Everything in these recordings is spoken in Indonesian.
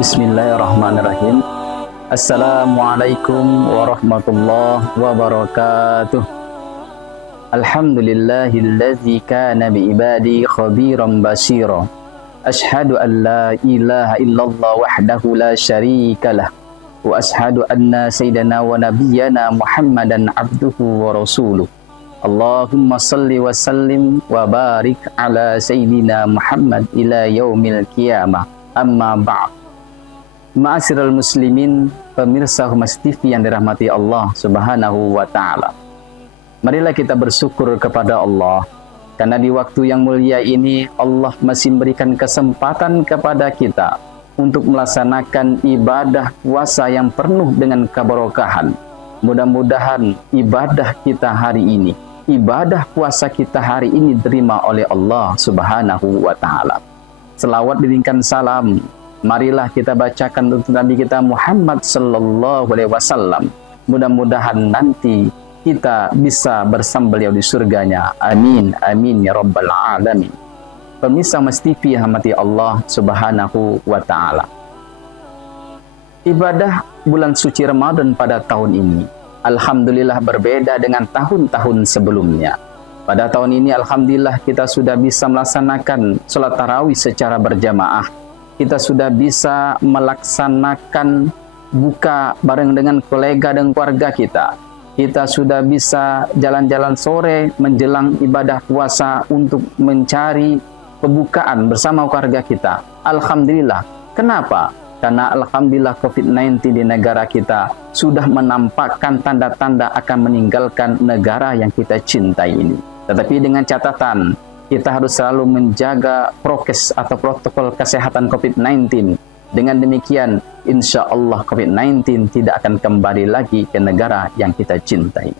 Bismillahirrahmanirrahim. Assalamualaikum warahmatullahi wabarakatuh. Alhamdulillahillazi kana biibadi khabiran basira. Ashhadu an la ilaha illallah wahdahu la syarikalah. Wa ashhadu anna sayyidana wa nabiyyana Muhammadan abduhu wa rasuluh. Allahumma salli wa sallim wa barik ala sayyidina Muhammad ila yaumil qiyamah. Amma ba'd. Ma'asyiral muslimin, pemirsa Humas TV yang dirahmati Allah Subhanahu wa taala. Marilah kita bersyukur kepada Allah karena di waktu yang mulia ini Allah masih memberikan kesempatan kepada kita untuk melaksanakan ibadah puasa yang penuh dengan keberkahan. Mudah-mudahan ibadah kita hari ini, ibadah puasa kita hari ini diterima oleh Allah Subhanahu wa taala. Selawat diringkan salam marilah kita bacakan untuk Nabi kita Muhammad sallallahu alaihi wasallam. Mudah-mudahan nanti kita bisa bersama beliau di surganya. Amin, amin ya rabbal alamin. Pemirsa Mas TV rahmati Allah Subhanahu wa taala. Ibadah bulan suci Ramadan pada tahun ini alhamdulillah berbeda dengan tahun-tahun sebelumnya. Pada tahun ini alhamdulillah kita sudah bisa melaksanakan salat tarawih secara berjamaah. Kita sudah bisa melaksanakan buka bareng dengan kolega dan keluarga kita. Kita sudah bisa jalan-jalan sore menjelang ibadah puasa untuk mencari pembukaan bersama keluarga kita. Alhamdulillah. Kenapa? Karena alhamdulillah COVID-19 di negara kita sudah menampakkan tanda-tanda akan meninggalkan negara yang kita cintai ini. Tetapi dengan catatan, kita harus selalu menjaga prokes atau protokol kesehatan COVID-19. Dengan demikian, insya Allah COVID-19 tidak akan kembali lagi ke negara yang kita cintai.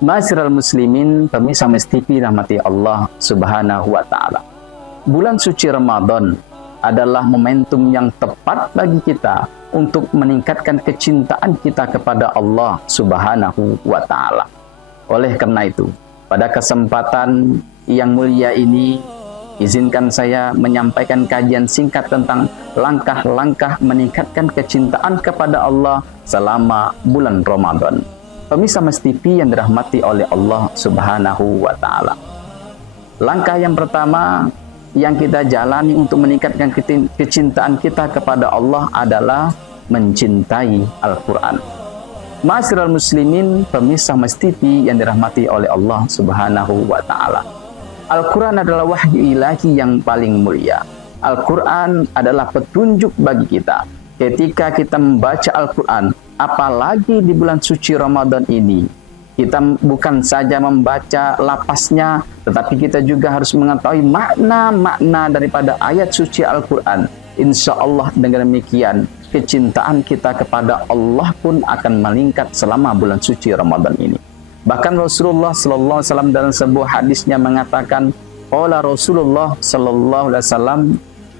Ma'asyiral muslimin, pemirsa Mas TV rahmati Allah Subhanahu wa taala. Bulan suci Ramadan adalah momentum yang tepat bagi kita untuk meningkatkan kecintaan kita kepada Allah Subhanahu wa taala. Oleh karena itu, pada kesempatan yang mulia ini, izinkan saya menyampaikan kajian singkat tentang langkah-langkah meningkatkan kecintaan kepada Allah selama bulan Ramadan. Pemirsa Mas TV yang dirahmati oleh Allah Subhanahu wa taala. Langkah yang pertama yang kita jalani untuk meningkatkan kecintaan kita kepada Allah adalah mencintai Al-Quran. Ma'asyiral muslimin, pemirsa Mas TV yang dirahmati oleh Allah Subhanahu wa taala. Al-Quran adalah wahyu ilahi yang paling mulia. Al-Quran adalah petunjuk bagi kita. Ketika kita membaca Al-Quran, apalagi di bulan suci Ramadan ini, kita bukan saja membaca lapasnya, tetapi kita juga harus mengetahui makna-makna daripada ayat suci Al-Quran. Insya Allah dengan demikian, kecintaan kita kepada Allah pun akan meningkat selama bulan suci Ramadan ini. Bahkan Rasulullah sallallahu alaihi wasallam dalam sebuah hadisnya mengatakan, qala Rasulullah sallallahu alaihi wasallam,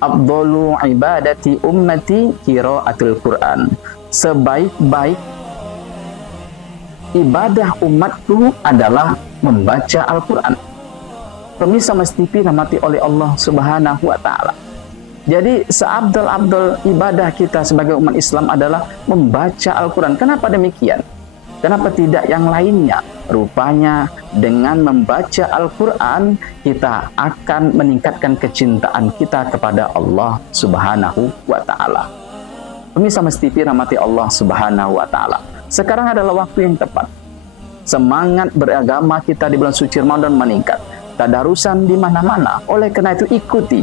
afdalu ibadati ummati qiraatul Quran. Sebaik-baik ibadah umatku adalah membaca Al-Quran. Pemirsa Mas TV rahmati oleh Allah Subhanahu wa taala. Jadi seabdal-abdal ibadah kita sebagai umat Islam adalah membaca Al-Quran. Kenapa demikian? Kenapa tidak yang lainnya? Rupanya dengan membaca Al-Quran kita akan meningkatkan kecintaan kita kepada Allah Subhanahu wa ta'ala. Pemirsa Mas TV rahmati Allah Subhanahu wa ta'ala. Sekarang adalah waktu yang tepat. Semangat beragama kita di bulan suci Ramadan meningkat. Tadarusan di mana-mana. Oleh karena itu ikuti,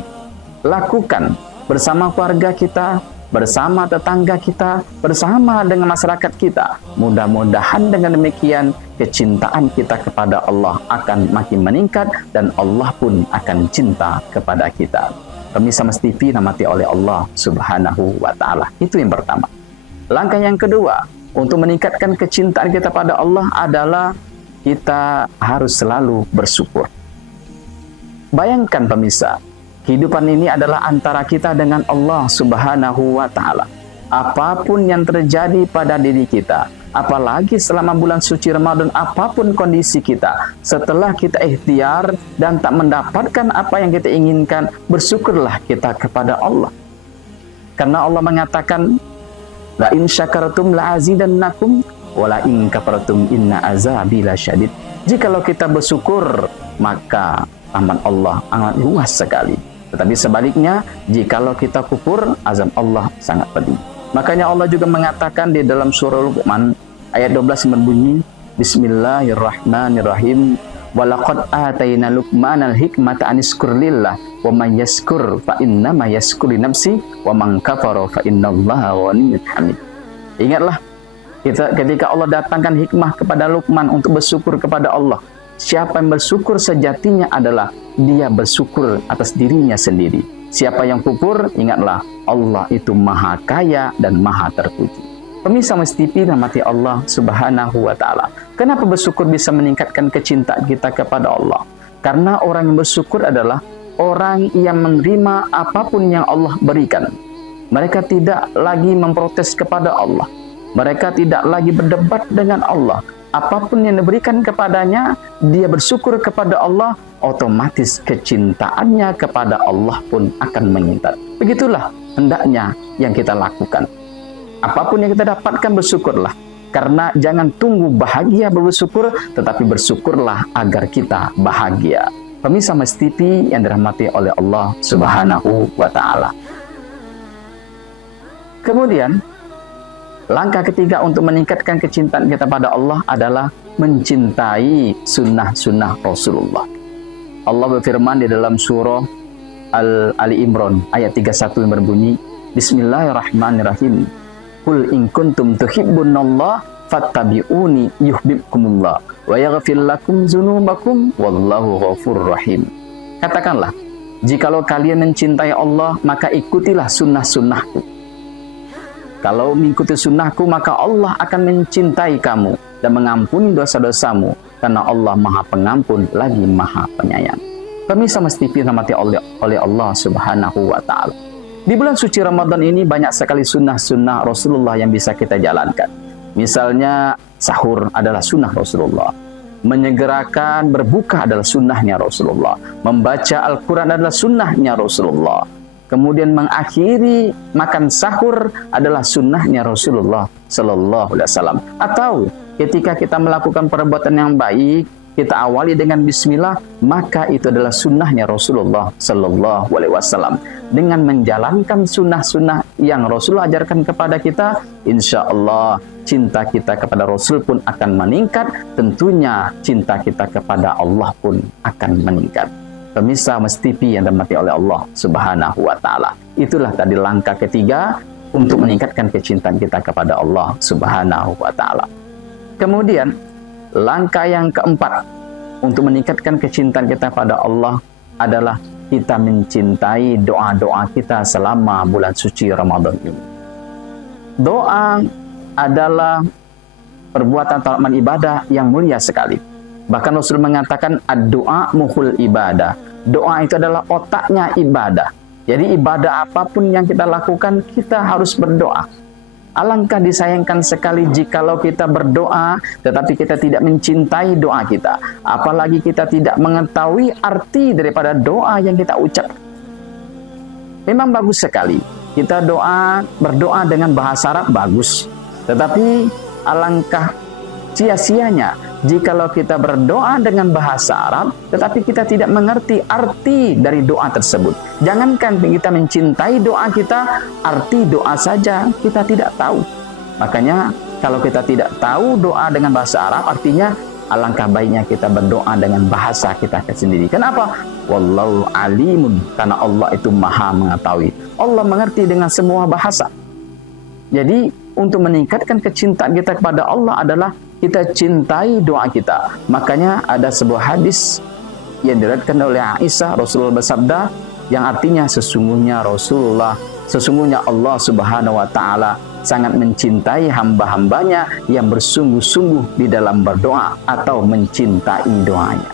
lakukan bersama keluarga kita, bersama tetangga kita, bersama dengan masyarakat kita. Mudah-mudahan dengan demikian kecintaan kita kepada Allah akan makin meningkat dan Allah pun akan cinta kepada kita. Pemirsa Mas TV rahmati oleh Allah Subhanahu wa taala. Itu yang pertama. Langkah yang kedua untuk meningkatkan kecintaan kita pada Allah adalah kita harus selalu bersyukur. Bayangkan pemirsa, kehidupan ini adalah antara kita dengan Allah Subhanahu wa ta'ala. Apapun yang terjadi pada diri kita, apalagi selama bulan suci Ramadan, apapun kondisi kita, setelah kita ikhtiar dan tak mendapatkan apa yang kita inginkan, bersyukurlah kita kepada Allah. Karena Allah mengatakan, la in syakartum la azidannakum wa la in kafartum inna azabi lasyadid. Jikalau kita bersyukur, maka rahmat Allah amat luas sekali. Tetapi sebaliknya, jikalau kita kufur, azab Allah sangat pedih. Makanya Allah juga mengatakan di dalam surah Luqman ayat 12 berbunyi, Bismillahirrahmanirrahim. Walaqad atayna Luqmanal hikmata aniskur lillah wa man yaskur fa innama yaskuru li nafsi wa man kafara fa innallaha ghaniyyun hamid. Ingatlah ketika Allah datangkan hikmah kepada Luqman untuk bersyukur kepada Allah. Siapa yang bersyukur sejatinya adalah dia bersyukur atas dirinya sendiri. Siapa yang kufur, ingatlah Allah itu maha kaya dan maha terpuji. Pemirsa Mas TV rahmati Allah Subhanahu wa Ta'ala. Kenapa bersyukur bisa meningkatkan kecintaan kita kepada Allah? Karena orang yang bersyukur adalah orang yang menerima apapun yang Allah berikan. Mereka tidak lagi memprotes kepada Allah. Mereka tidak lagi berdebat dengan Allah. Apapun yang diberikan kepadanya, dia bersyukur kepada Allah, otomatis kecintaannya kepada Allah pun akan meningkat. Begitulah hendaknya yang kita lakukan. Apapun yang kita dapatkan, bersyukurlah. Karena jangan tunggu bahagia bersyukur, tetapi bersyukurlah agar kita bahagia. Pemirsa Mas TV yang dirahmati oleh Allah Subhanahu wa Ta'ala. Kemudian, langkah ketiga untuk meningkatkan kecintaan kita pada Allah adalah mencintai sunnah-sunnah Rasulullah. Allah berfirman di dalam surah Ali Imran ayat 31 yang berbunyi, Bismillahirrahmanirrahim. Qul in kuntum tuhibbunallah fattabi'uni yuhibbukumullah wa yaghfir lakum dzunubakum wallahu ghafurur rahim. Katakanlah, jikalau kalian mencintai Allah, maka ikutilah sunnah-sunnahku. Kalau mengikuti sunnahku, maka Allah akan mencintai kamu dan mengampuni dosa-dosamu, karena Allah maha pengampun lagi maha penyayang. Pemirsa Mas TV rahmati oleh Allah Subhanahu wa Ta'ala. Di bulan suci Ramadan ini banyak sekali sunnah-sunnah Rasulullah yang bisa kita jalankan. Misalnya sahur adalah sunnah Rasulullah. Menyegerakan berbuka adalah sunnahnya Rasulullah. Membaca Al-Quran adalah sunnahnya Rasulullah. Kemudian mengakhiri makan sahur adalah sunnahnya Rasulullah Sallallahu Alaihi Wasallam. Atau ketika kita melakukan perbuatan yang baik, kita awali dengan bismillah, maka itu adalah sunnahnya Rasulullah Sallallahu Alaihi Wasallam. Dengan menjalankan sunnah-sunnah yang Rasulullah ajarkan kepada kita, insya Allah cinta kita kepada Rasul pun akan meningkat. Tentunya cinta kita kepada Allah pun akan meningkat. Pemirsa Mas TV yang dirahmati oleh Allah Subhanahu wa Ta'ala. Itulah tadi langkah ketiga untuk meningkatkan kecintaan kita kepada Allah Subhanahu wa Ta'ala. Kemudian langkah yang keempat untuk meningkatkan kecintaan kita pada Allah adalah kita mencintai doa-doa kita selama bulan suci Ramadan ini. Doa adalah perbuatan atau amal ibadah yang mulia sekali. Bahkan Rasul mengatakan ad-doa mukhul ibadah. Doa itu adalah otaknya ibadah. Jadi ibadah apapun yang kita lakukan, kita harus berdoa. Alangkah disayangkan sekali jikalau kita berdoa tetapi kita tidak mencintai doa kita. Apalagi kita tidak mengetahui arti daripada doa yang kita ucap. Memang bagus sekali kita berdoa dengan bahasa Arab, bagus. Tetapi alangkah sia-sianya jikalau kita berdoa dengan bahasa Arab tetapi kita tidak mengerti arti dari doa tersebut. Jangankan kita mencintai doa kita, arti doa saja kita tidak tahu. Makanya kalau kita tidak tahu doa dengan bahasa Arab, artinya alangkah baiknya kita berdoa dengan bahasa kita sendiri. Kenapa? Wallahu alimun, karena Allah itu maha mengetahui. Allah mengerti dengan semua bahasa. Jadi untuk meningkatkan kecintaan kita kepada Allah adalah kita cintai doa kita. Makanya ada sebuah hadis yang diriwayatkan oleh Aisyah, Rasulullah bersabda yang artinya sesungguhnya Allah Subhanahu wa Ta'ala sangat mencintai hamba-hambanya yang bersungguh-sungguh di dalam berdoa atau mencintai doanya.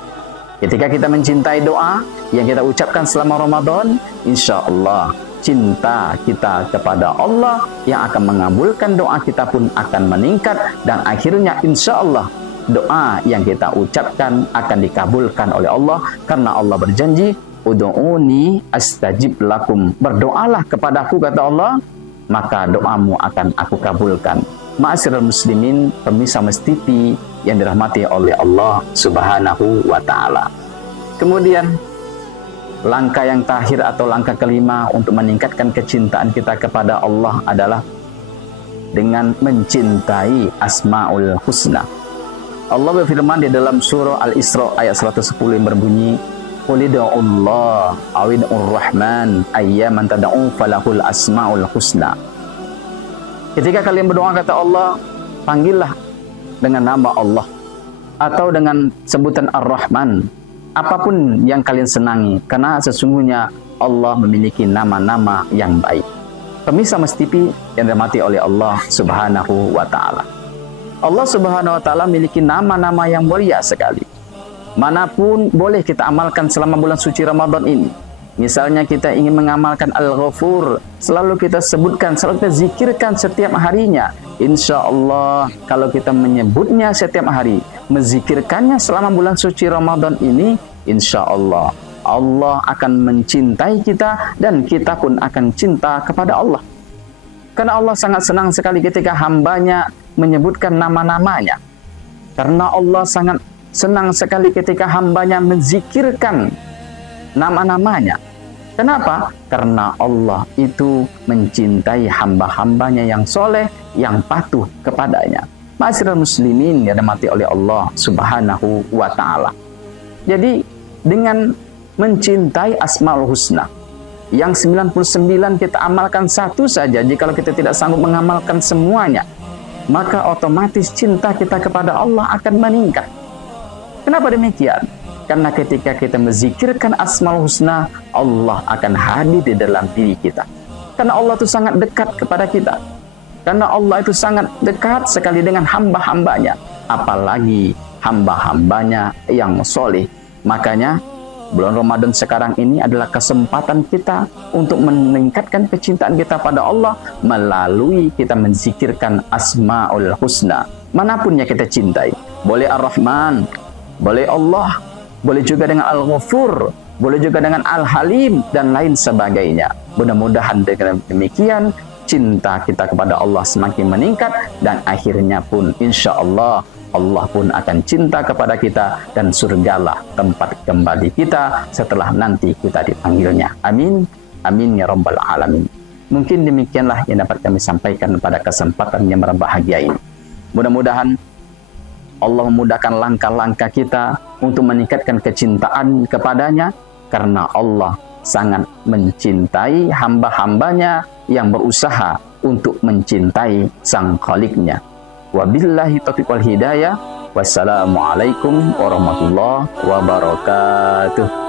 Ketika kita mencintai doa yang kita ucapkan selama Ramadan, insya Allah cinta kita kepada Allah yang akan mengabulkan doa kita pun akan meningkat, dan akhirnya insya Allah doa yang kita ucapkan akan dikabulkan oleh Allah, karena Allah berjanji ud'uni astajib lakum. Berdoalah kepadaku, kata Allah, maka doamu akan aku kabulkan. Ma'asyiral muslimin, pemirsa Mas TV yang dirahmati oleh Allah Subhanahu wa taala. Kemudian langkah yang terakhir atau langkah kelima untuk meningkatkan kecintaan kita kepada Allah adalah dengan mencintai Asmaul Husna. Allah berfirman di dalam surah Al-Isra ayat 110 yang berbunyi, qul ud'ullaha aw ud'ur rahman ayyaman tad'u falahul asmaul husna. Ketika kalian berdoa, kata Allah, panggillah dengan nama Allah atau dengan sebutan Ar-Rahman, apapun yang kalian senangi, karena sesungguhnya Allah memiliki nama-nama yang baik. Pemirsa Mas TV yang dirahmati oleh Allah Subhanahu wa taala. Allah Subhanahu wa taala memiliki nama-nama yang mulia sekali. Manapun boleh kita amalkan selama bulan suci Ramadan ini. Misalnya kita ingin mengamalkan Al-Ghafur, selalu kita sebutkan, selalu kita zikirkan setiap harinya. Insya Allah kalau kita menyebutnya setiap hari, menzikirkannya selama bulan suci Ramadan ini, insya Allah Allah akan mencintai kita dan kita pun akan cinta kepada Allah. Karena Allah sangat senang sekali ketika hambanya menyebutkan nama-namanya. Karena Allah sangat senang sekali ketika hambanya menzikirkan nama-namanya. Kenapa? Karena Allah itu mencintai hamba-hambanya yang soleh, yang patuh kepadanya. Ma'asyiral muslimin yang dirahmati oleh Allah Subhanahu wa ta'ala. Jadi dengan mencintai Asmaul Husna yang 99 kita amalkan satu saja, jikalau kita tidak sanggup mengamalkan semuanya, maka otomatis cinta kita kepada Allah akan meningkat. Kenapa demikian? Karena ketika kita menzikirkan Asmaul Husna, Allah akan hadir di dalam diri kita. Karena Allah itu sangat dekat kepada kita. Karena Allah itu sangat dekat sekali dengan hamba-hambanya, apalagi hamba-hambanya yang soleh. Makanya bulan Ramadan sekarang ini adalah kesempatan kita untuk meningkatkan kecintaan kita pada Allah melalui kita menzikirkan Asmaul Husna. Manapun yang kita cintai. Boleh Ar-Rahman, boleh Allah, boleh juga dengan Al-Ghafur, boleh juga dengan Al-Halim, dan lain sebagainya. Mudah-mudahan dengan demikian cinta kita kepada Allah semakin meningkat, dan akhirnya pun insya Allah Allah pun akan cinta kepada kita, dan surgalah tempat kembali kita setelah nanti kita dipanggilnya. Amin. Amin ya rabbal alamin. Mungkin demikianlah yang dapat kami sampaikan pada kesempatan yang berbahagia ini. Mudah-mudahan Allah memudahkan langkah-langkah kita untuk meningkatkan kecintaan kepadanya, karena Allah sangat mencintai hamba-hambanya yang berusaha untuk mencintai Sang Khaliknya. Wabillahi taufiq wal hidayah. Wassalamualaikum warahmatullahi wabarakatuh.